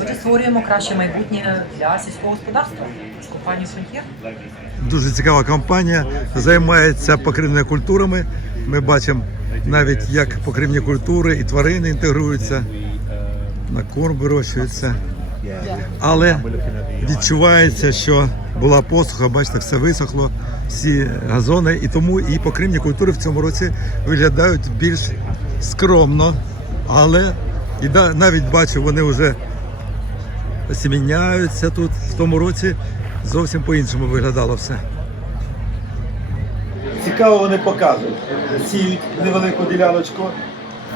Отже, створюємо краще майбутнє для сільського господарства з компанією Фронтір. Дуже цікава компанія, займається покривними культурами. Ми бачимо навіть як покривні культури і тварини інтегруються, на корм вирощуються. Але відчувається, що була посуха, бачите, все висохло, всі газони, і тому і покривні культури в цьому році виглядають більш скромно. Але і навіть бачу, вони вже осіміняються тут. В тому році зовсім по-іншому виглядало все. Цікаво вони показують. Сіють невелику діляночку,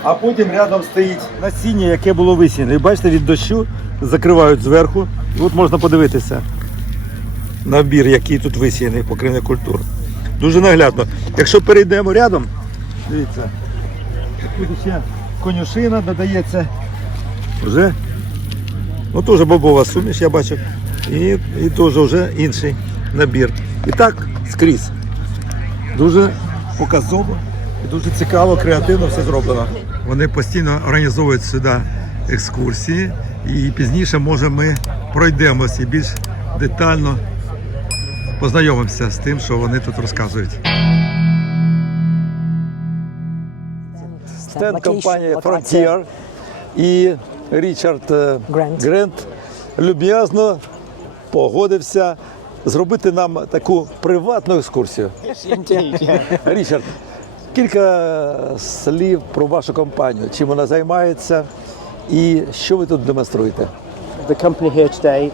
а потім рядом стоїть насіння, яке було висіяне. Бачите, від дощу закривають зверху. От можна подивитися набір, який тут висіяний покривних культур. Дуже наглядно. Якщо перейдемо рядом, дивіться, тут ще конюшина додається. Вже Ну, теж бобова суміш, я бачу. І, і теж вже інший набір. І так скрізь. Дуже показово і дуже цікаво, креативно все зроблено. Вони постійно організовують сюди екскурсії, і пізніше, може, ми пройдемося і більш детально познайомимося з тим, що вони тут розказують. Стенд компанії Frontier і Річард е, Грент. Грент люб'язно погодився зробити нам таку приватну екскурсію. Річард, кілька слів про вашу компанію, чим вона займається і що ви тут демонструєте. The company here today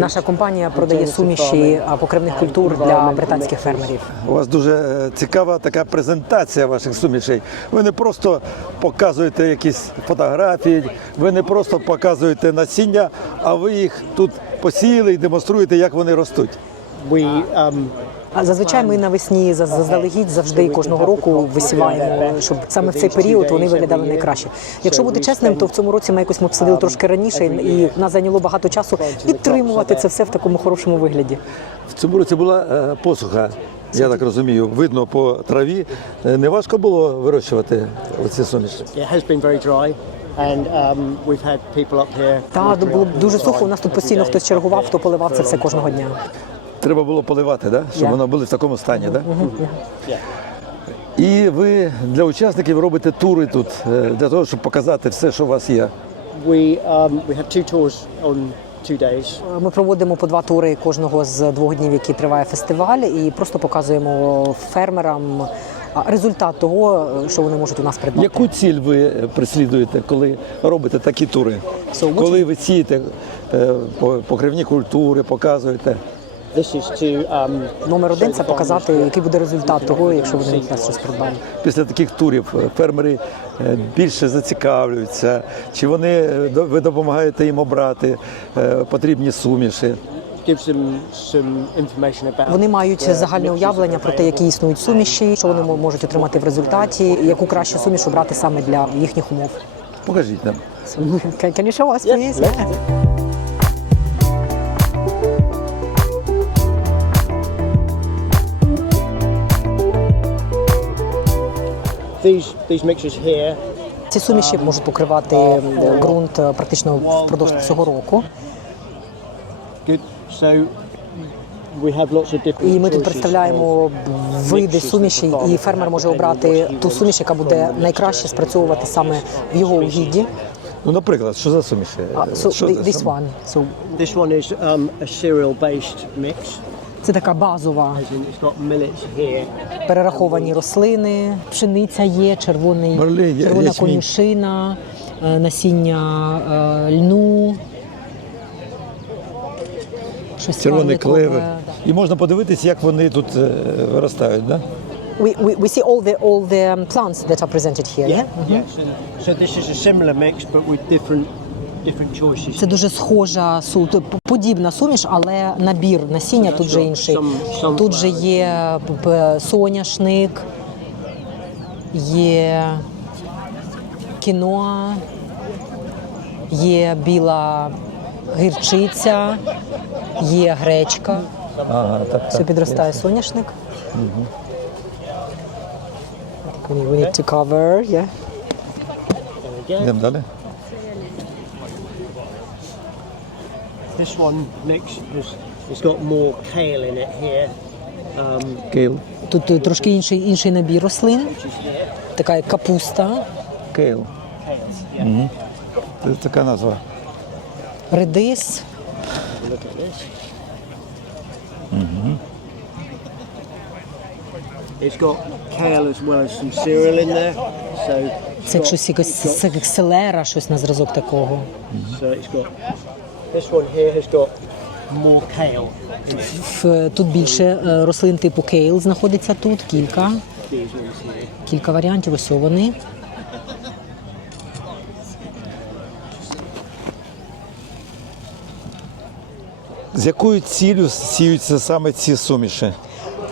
Наша компанія продає суміші покривних культур для британських фермерів. У вас дуже е, цікава така презентація ваших сумішей. Ви не просто показуєте якісь фотографії, ви не просто показуєте насіння, а ви їх тут посіяли і демонструєте, як вони ростуть. Зазвичай ми навесні за- заздалегідь завжди кожного року висіваємо, щоб саме в цей період вони виглядали найкраще. Якщо бути чесним, то в цьому році ми якось ми посадили трошки раніше, і нас зайняло багато часу підтримувати це все в такому хорошому вигляді. В цьому році була е, посуха. Я так розумію, видно по траві. Е, Не важко було вирощувати оці суміші. um, we've had people up here Та було дуже сухо. У нас тут постійно хтось чергував, хто поливав це все кожного дня. Треба було поливати, да? щоб Я. воно було в такому стані. Да? І ви для учасників робите тури тут е, для того, щоб показати все, що у вас є. we um, we have two tours on two days Ми проводимо по два тури кожного з двох днів, які триває фестиваль, і просто показуємо фермерам а, результат того, що вони можуть у нас придбати. Яку ціль ви е, преслідуєте, коли робите такі тури? So Коли ви сієте е, по- покривні культури, показуєте? This is to um, Номер один це показати, який буде результат того, якщо вони у нас щось придбають. Після таких турів е, фермери е, більше зацікавлюються, чи вони е, до- ви допомагаєте їм обрати потрібні суміші? Вони мають загальне уявлення про те, які існують суміші, що вони можуть отримати в результаті, яку кращу суміш обрати саме для їхніх умов. Покажіть нам. Can, can you show us, please? Ці суміші можуть покривати м, ґрунт е, практично впродовж всього року. good so we have lots of different І ми тут представляємо види суміші, і фермер може обрати ту суміш, яка буде найкраще спрацьовувати саме в його угідді. Ну, наприклад, що за суміші? Що thi- this one. So, This one is um, a cereal-based mix, це така базова. Перераховані рослини, пшениця є, червоний, червона конюшина, е, насіння е, льну. Щось Червоний клевер. І можна подивитися, як вони тут е, виростають, да? We, we, we see all the, all the plants that are presented here. Yeah, yeah? yeah. So, so this is a similar mix, but with different. Це дуже схожа су- подібна суміш, але набір насіння тут же інший. Тут же є п- соняшник, є кіноа, є біла гірчиця, є гречка. Ага, так, Все підростає соняшник. We need- we need to cover, yeah. Йдемо далі. This one mix has it's got more kale in it here. Um, Кейл. Тут е, трошки інший, інший набір рослин, which is here. така як капуста, Кейл. Kales, yeah. Це така назва. редис. Look at this. It's got kale as well as some cereal in there. So it's Це got- щось якось с- селера, щось на зразок такого. So it's got this one here has got more kale. В- Тут більше е, рослин типу кейл знаходиться тут, кілька. These ones here. Кілька варіантів, ось вони. З якою ціллю сіються саме ці суміші?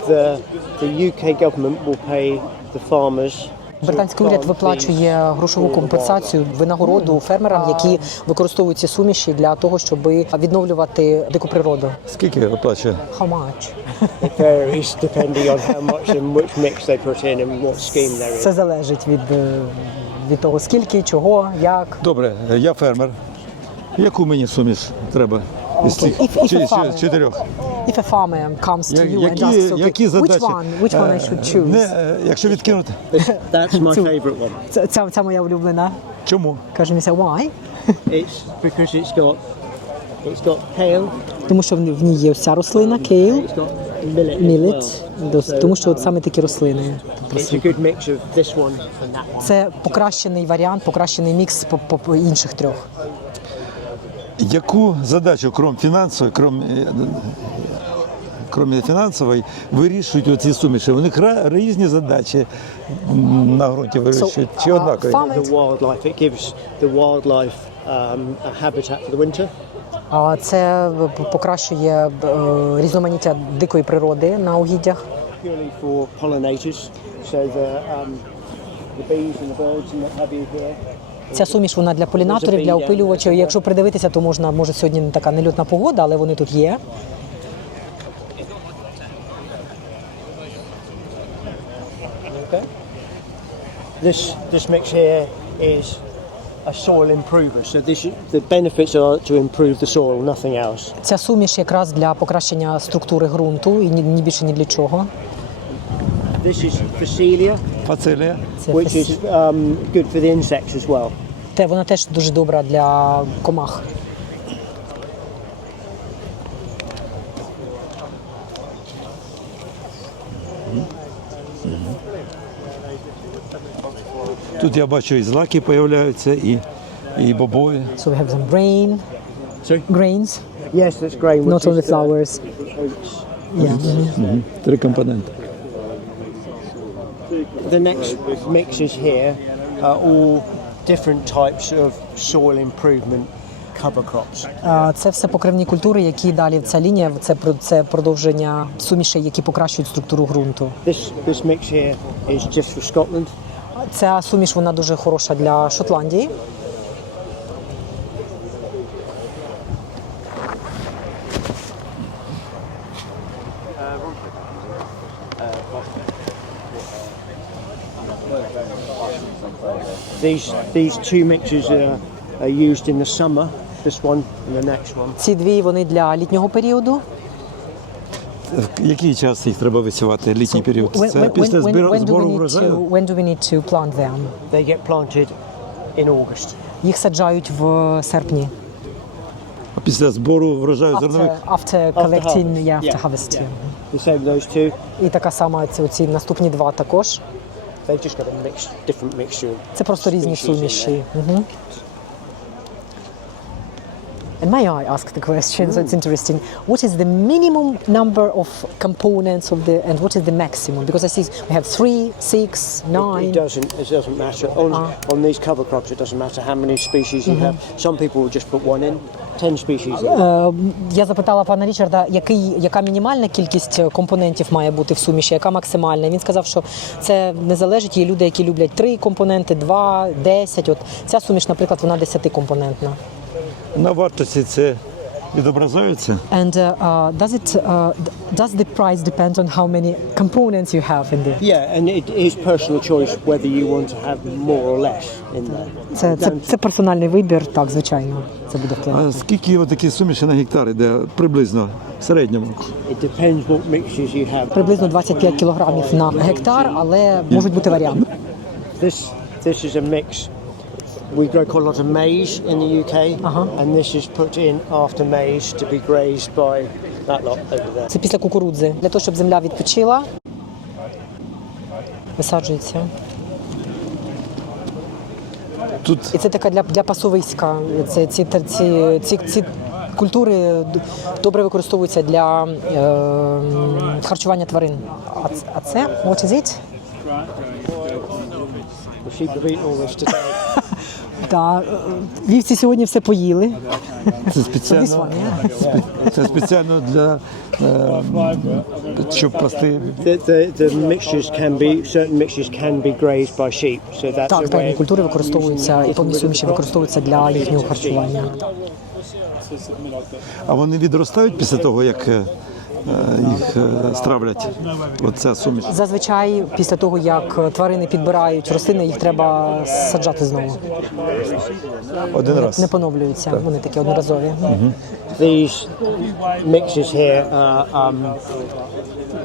The the UK government will pay the farmers. Британський уряд виплачує грошову компенсацію винагороду фермерам, які використовують ці суміші для того, щоб відновлювати дику природу. Скільки виплачує? How much? It varies depending on how much and which mix they put in and what scheme they're in. Це залежить від, е, від того, скільки, чого, як. Добре, я фермер. Яку мені суміш треба? Із цих If- if a чи- farmer- чотирьох? If a farmer comes to you and Які, asks, okay, які задачі? which one, which one I Е, should choose? Не, е, якщо відкинути. That's my Two. favourite one. Це, ця, ця моя улюблена. Чому? Каже мені, why? It's because it's got it's got kale, Тому що в в ній є ця рослина, кейл, it's got millet. as well. дос- тому що от саме такі рослини. It's a good mix of this one and that one. Це покращений варіант, покращений мікс по, по, по інших трьох. Яку задачу, крім фінансової, крім, е, крім фінансової, вирішують оці суміші? У них різні задачі на ґрунті вирішують, чи uh, однакові? farmers- The wildlife it gives the wildlife um, a habitat for the winter. А Це покращує е, різноманіття дикої природи на угіддях. purely for pollinators, so the um, the bees and the birds and what have you here. Ця суміш вона для полінаторів, для опилювачів. Якщо придивитися, то можна, може сьогодні не така нельотна погода, але вони тут є. This this mix here is a soil improver. So this the benefits are to improve the soil, nothing else. Ця суміш якраз для покращення структури ґрунту і ні, ні більше ні для чого. This is Phacelia, Фацелія. Це which is um, good for the insects as well. Те вона теж дуже добра для комах. Тут я бачу і злаки з'являються, і, і бобові. So we have some grain, Sorry? grains, Yes, that's grain. Which not only is, uh, flowers. Три компоненти. The next mixes here are all different types of soil improvement cover crops. А, Це все покривні культури, які далі ця лінія це про- це продовження сумішей, які покращують структуру ґрунту. This this mix here is just for Scotland. Ця суміш вона дуже хороша для Шотландії. These these two mixes are, are used in the summer. This one and the next one. Ці дві вони для літнього періоду. В який час їх треба висівати? Літній період? When- Це when- після збору to- врожаю? When do we need to plant them? They get planted in August. Їх саджають в серпні. А Після збору врожаю зернових? After, after collecting, yeah, after Yeah, harvest. yeah. yeah. The same those two. І така сама ці, ці наступні два також. They've just got a mix, different mixture. Це просто різні суміші. Угу. And may I ask the question? So it's interesting. What is the minimum number of components of the, and what is the maximum? Because I see we have three, six, nine. It doesn't. It doesn't matter on Ah. on these cover crops. It doesn't matter how many species you have. Some people will just put one in. Ten species. In. Я запитала пана Річарда, який, яка мінімальна кількість компонентів має бути в суміші, яка максимальна. Він сказав, що це не залежить. Є люди, які люблять три компоненти, два, десять. От ця суміш, наприклад, вона десятикомпонентна. На вартості це відображаються. And uh, uh, does it uh, does the price depend on how many components you have in the Yeah, and it is personal choice whether you want to have more or less in there. це, це, це персональний вибір, так звичайно. Це буде впливати. А скільки такі суміші на гектар іде приблизно в середньому? It depends what mixtures you have. Приблизно 25 кілограмів на гектар, але можуть бути варіанти. This this is a mix. We grow quite a lot of maize in the UK, Uh-huh. and this is put in after maize to be grazed by that lot over there. Це після кукурудзи. Для того, щоб земля відпочила, висаджується. Тут І це така для, для пасовиська. Це, ці, ці, ці, ці, ці культури добре використовуються для е, харчування тварин. А, ц- а це what is it? The sheep have eaten all this today. Та, е, вівці сьогодні все поїли. це спеціально, це спеціально для е, щоб пасти. the, the, the mixtures can be certain mixtures can be grazed by sheep, so that's Так, way певні культури використовуються і повні суміші використовуються для їхнього харчування. А вони відростають після того, як е, їх е, стравлять. Оця суміш. Зазвичай після того, як тварини підбирають рослини, їх треба саджати знову. Один раз. Не поновлюються, вони такі одноразові. These mixtures here are, um,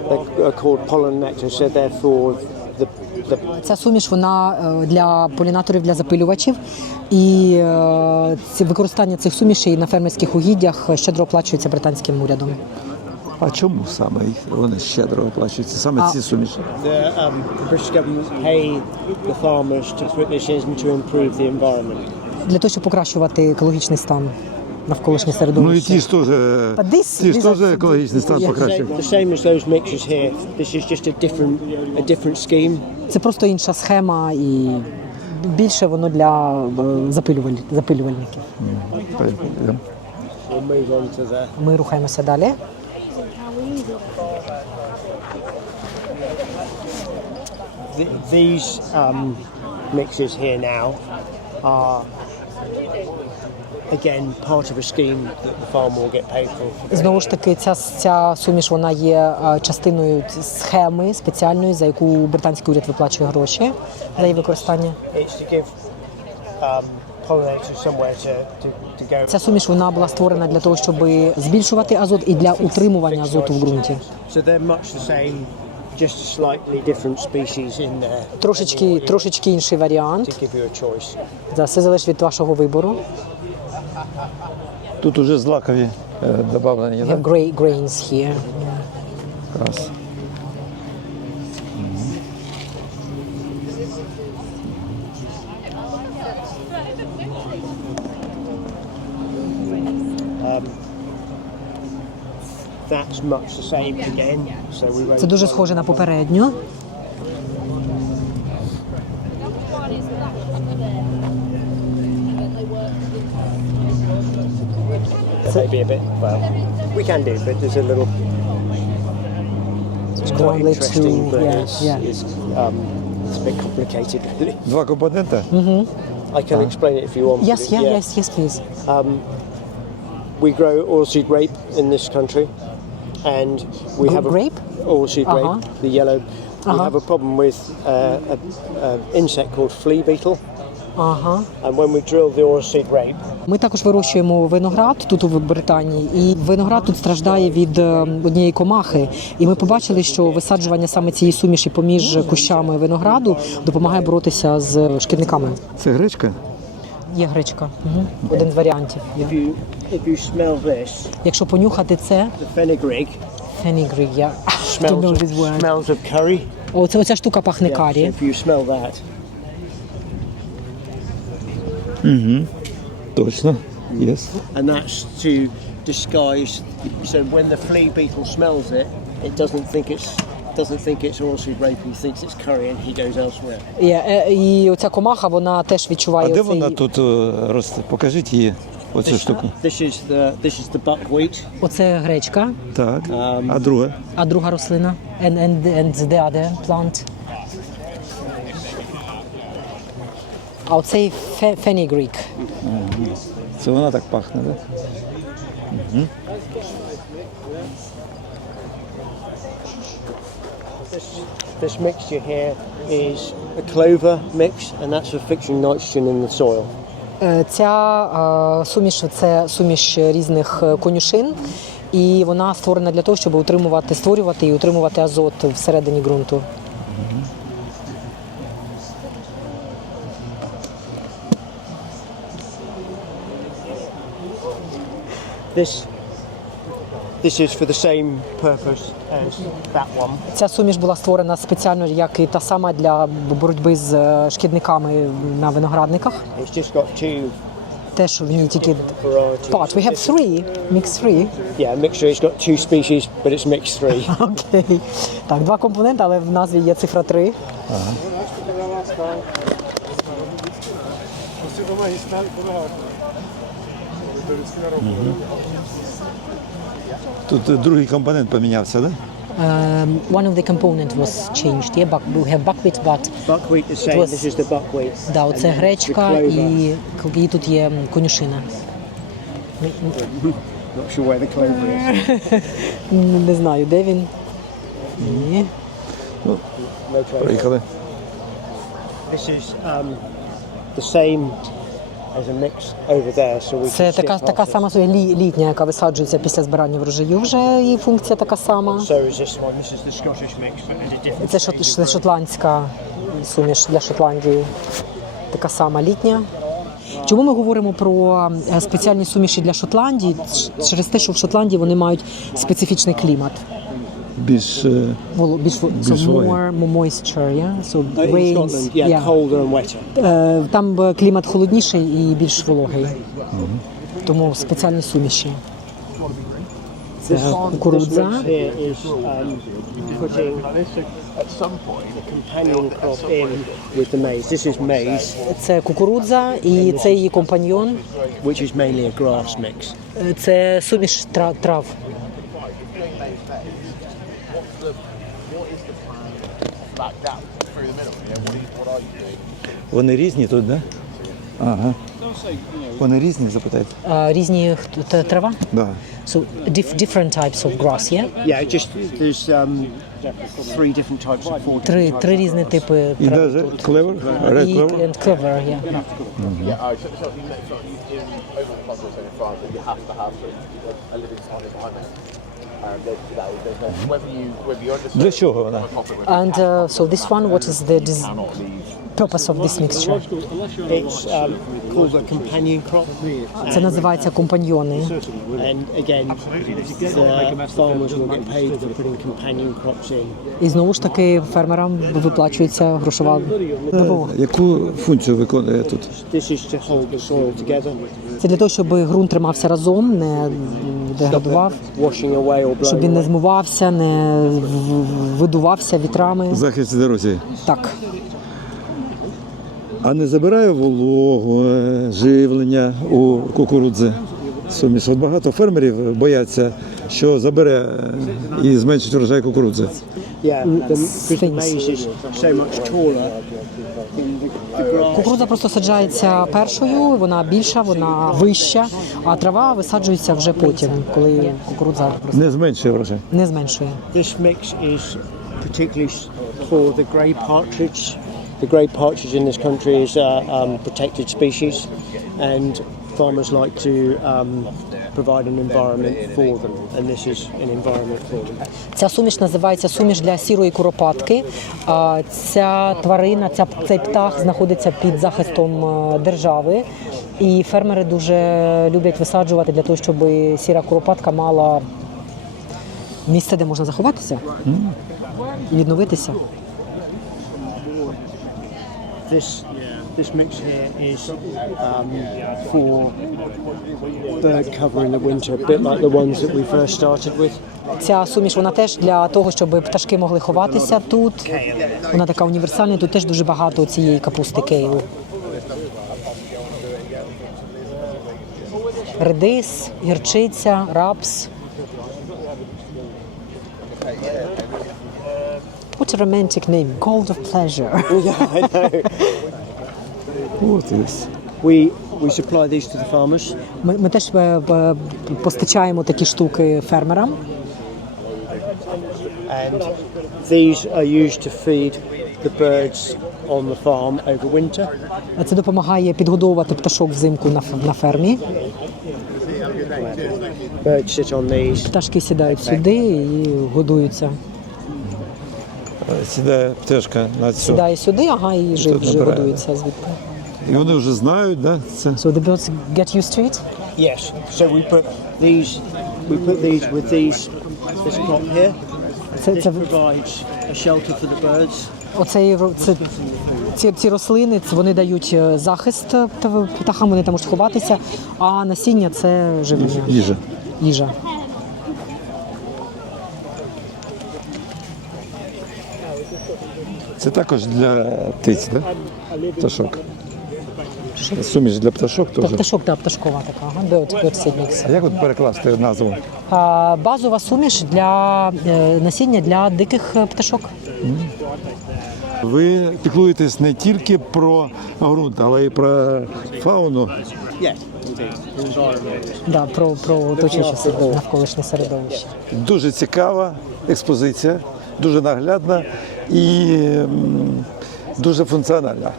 they're- are called pollen nectar, so therefore the, the Ця суміш вона е, для полінаторів, для запилювачів, і е, ці використання цих сумішей на фермерських угіддях щедро оплачується британським урядом. А чому саме вони щедро оплачуються? Саме ці суміші? the, um, the British government pay the farmers to put this in to improve the environment. Для того, щоб покращувати екологічний стан навколишнє Ну і середовище. ті ж теж, ті ж теж екологічний стан scheme. Це просто інша схема і більше воно для е, запилюваль... запилювальників. Ми рухаємося далі. Th- these um, mixes here now are again part of a scheme that the farmer will get paid for. Знову ж таки, ця, ця суміш вона є е, частиною схеми спеціальної, за яку британський уряд виплачує гроші за її використання. It's to give um, pollinators somewhere to, to, to go. Ця суміш вона була створена для того, щоб збільшувати азот і для утримування азоту в ґрунті. So they're much the same, just slightly different species in there. Трошечки, трошечки інший варіант. give you a choice. Да, Все залежить від вашого вибору. Тут уже злакові е, have grains here. Якраз. That's much the same again. So we won't Це дуже схоже на попередню. maybe a bit. Well, we can do, but there's a little. It's quite Only interesting, two, but yeah, it's, yeah. It's, um, it's a bit complicated, really. Два компоненти? I can explain it if you want. Yes, to. yeah, yes, yes, please. We grow oilseed rape in this country, and we have a grape? Oilseed Uh-huh. rape, the yellow. Uh-huh. have a problem with uh, an insect called flea beetle, Ага. and when we drill the oilseed rape, Ми також вирощуємо виноград тут у Британії, і виноград тут страждає від е, однієї комахи. І ми побачили, що висаджування саме цієї суміші поміж кущами винограду допомагає боротися з шкідниками. Це гречка? Є гречка. Угу. Один з варіантів. Є. if you if you smell this, Якщо понюхати це, the fenugreek фенігрік, я smells of, smells of curry. Оце оця штука пахне Yeah, so карі. if you smell that, Угу. Точно. Yes. and that's to disguise. So when the flea beetle smells it, it doesn't think it's doesn't think it's oilseed rape. He thinks it's curry, and he goes elsewhere. І, е, і оця комаха вона теж А де оцей- вона тут е, росте? Покажіть її, оцю штуку. This is the this is the buckwheat. Оце гречка, Так. А друге? а друга рослина. And, and, and the other plant. А оцей фе, фенігрік. Це вона так пахне, так? This, mixture here is a clover mix, and that's for fixing nitrogen in the soil. Е, Ця е, суміш це суміш різних е, конюшин, і вона створена для того, щоб утримувати, створювати і утримувати азот всередині ґрунту. This, this is for the same purpose as that one. Ця суміш була створена спеціально як і та сама для боротьби з е, шкідниками на виноградниках. It's just got two Теж в ній тільки varieties. But we have three, mix three. Yeah, mixture. It's got two species, but it's mixed three. Окей. Так, два компоненти, але в назві є цифра 3. Тут е, другий компонент помінявся, так? Um, one of the component was changed. Yeah, buck, we have buckwheat, but Buckwheat the same. was- This is the buckwheat. да, оце is гречка і, і тут є конюшина. Not sure where the clover is. Не знаю, де він. Ні. No clover. Приїхали. This is um, the same Це така, така сама лі- літня, яка висаджується після збирання врожаю. Вже її функція така сама. Це шот, шотландська суміш для Шотландії. Така сама літня. Чому ми говоримо про е, спеціальні суміші для Шотландії? Через те, що в Шотландії вони мають специфічний клімат. Більш е, во- so Більш more, more moisture, yeah? So Uh, in rains, Scotland, yeah, yeah. colder and wetter. Е, Там е, клімат холодніший і більш вологий. Тому спеціальні суміші. Це кукурудза. mix here is um, putting at some point a companion crop in with the maize. This is maize, Це кукурудза і це її компаньйон. which is mainly a grass mix. Е, Це суміш тра- трав. Вони різні тут, так? Да? Ага. Вони різні, запитайте. А, Різні трава. Да. So diff- different types of grass, yeah? Yeah, just there's um, three different types of four Три, different три types. різні типи І трав. навіть клевер, red І clover. and clover, yeah. Yeah, oh, so, so you know, so in over the countries in France, you have to have a living sign environment. Um, there's, you know, there's no, whether you whether you're in the Для чого вона? And uh, so this one, what is the dis- cannot leave purpose of this mixture? It's um, called a companion crop. Це називається компаньйони. And again, the farmers will get paid for putting companion crops in. І знову ж таки фермерам виплачується грошова допомога. Яку функцію виконує тут? This is to hold the soil together, Це для того, щоб ґрунт тримався разом, не деградував, щоб він не away. змивався, не видувався вітрами. Захист від ерозії. Так. А не забирає вологу, е, живлення у кукурудзи? Суміш. От багато фермерів бояться, що забере е, і зменшить урожай кукурудзи. Кукурудза просто саджається першою, вона більша, вона вища, а трава висаджується вже потім, коли кукурудза просто Не зменшує урожай. не зменшує. This mix is particularly for the grey partridge. The grey partridge in this country is a um, protected species, and farmers like to um, provide an environment for them, and this is an environment for them. Ця суміш називається суміш для сірої куропатки. А ця тварина, ця цей птах знаходиться під захистом е, держави. І фермери дуже люблять висаджувати для того, щоб сіра куропатка мала місце, де можна заховатися і відновитися. This this mix here is um, for bird cover in the winter, a bit like the ones that we first started with. Ця суміш вона теж для того, щоб пташки могли ховатися тут. Вона така універсальна. Тут теж дуже багато цієї капусти кейлу. Редис, гірчиця, рапс. What a romantic name. Gold of pleasure. yeah, I know. От ось. We we supply these to the farmers. Ми, ми теж е, е, постачаємо такі штуки фермерам. and these are used to feed the birds on the farm over winter. Це допомагає підгодовувати пташок взимку на, ф- на фермі. Birds sit on these. Пташки сідають сюди і годуються. Сідає пташка на цю. Сідає сюди, ага, і вже, Тут вже набирає. годується звідки. І вони вже знають, да? Це So the birds get used to it? Yes. So we put these, we put these with these, this crop here. Це, This це, provides a shelter for the birds. оцей, ро- це, ці, ці рослини це вони дають е, захист е, пта- птахам, вони там можуть ховатися, а насіння це живлення, їжа. їжа. Це також для птиць, да? Пташок. Суміш для пташок теж. Пташок, так, пташкова така, ага, bird, bird mix. А як от перекласти назву? А, Базова суміш для е, насіння для диких е, пташок. Ви піклуєтесь не тільки про ґрунт, але й про фауну. Да, про, про оточуюче середовище, навколишнє середовище. Дуже цікава експозиція, дуже наглядна і дуже функціональна.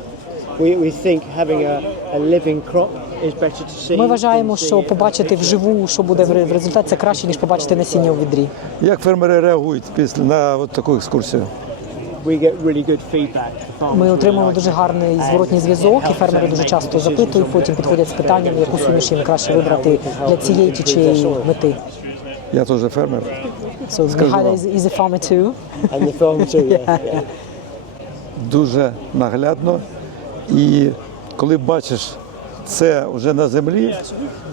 Ми вважаємо, що побачити вживу, що буде в результаті, це краще, ніж побачити насіння у відрі. Як фермери реагують після на от таку екскурсію? Ми отримуємо дуже гарний зворотній зв'язок, і фермери дуже часто запитують, потім підходять з питанням, яку суміш їм краще вибрати для цієї чи чиєї мети. Я теж фермер. So Михайло is, is a farmer too. And the farm too, yeah. yeah. Дуже наглядно. І коли бачиш це вже на землі,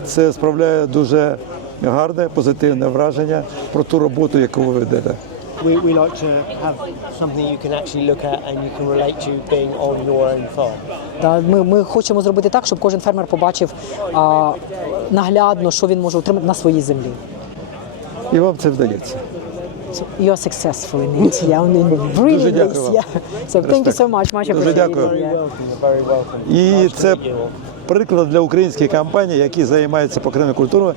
це справляє дуже гарне, позитивне враження про ту роботу, яку ви ведете. We, we like to have something you can actually look at and you can relate to being on your own farm. Да, ми, ми хочемо зробити так, щоб кожен фермер побачив а, наглядно, що він може отримати на своїй землі. І вам це вдається. So you successful in it. Yeah, in Дуже дякую вам. Yeah. So thank you so much. Much Дуже appreciated. дякую. Yeah. You're. І це приклад для українських компаній, які займаються покривною культурою.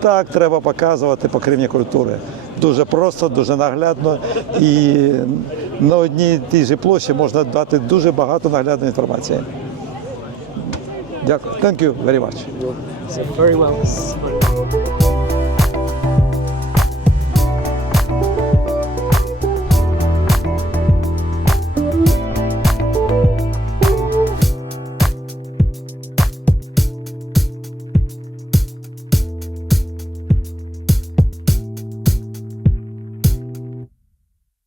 Так треба показувати покривні культури. Дуже просто, дуже наглядно. І на одній тій же площі можна дати дуже багато наглядної інформації. Дякую. Thank you very much. Very well.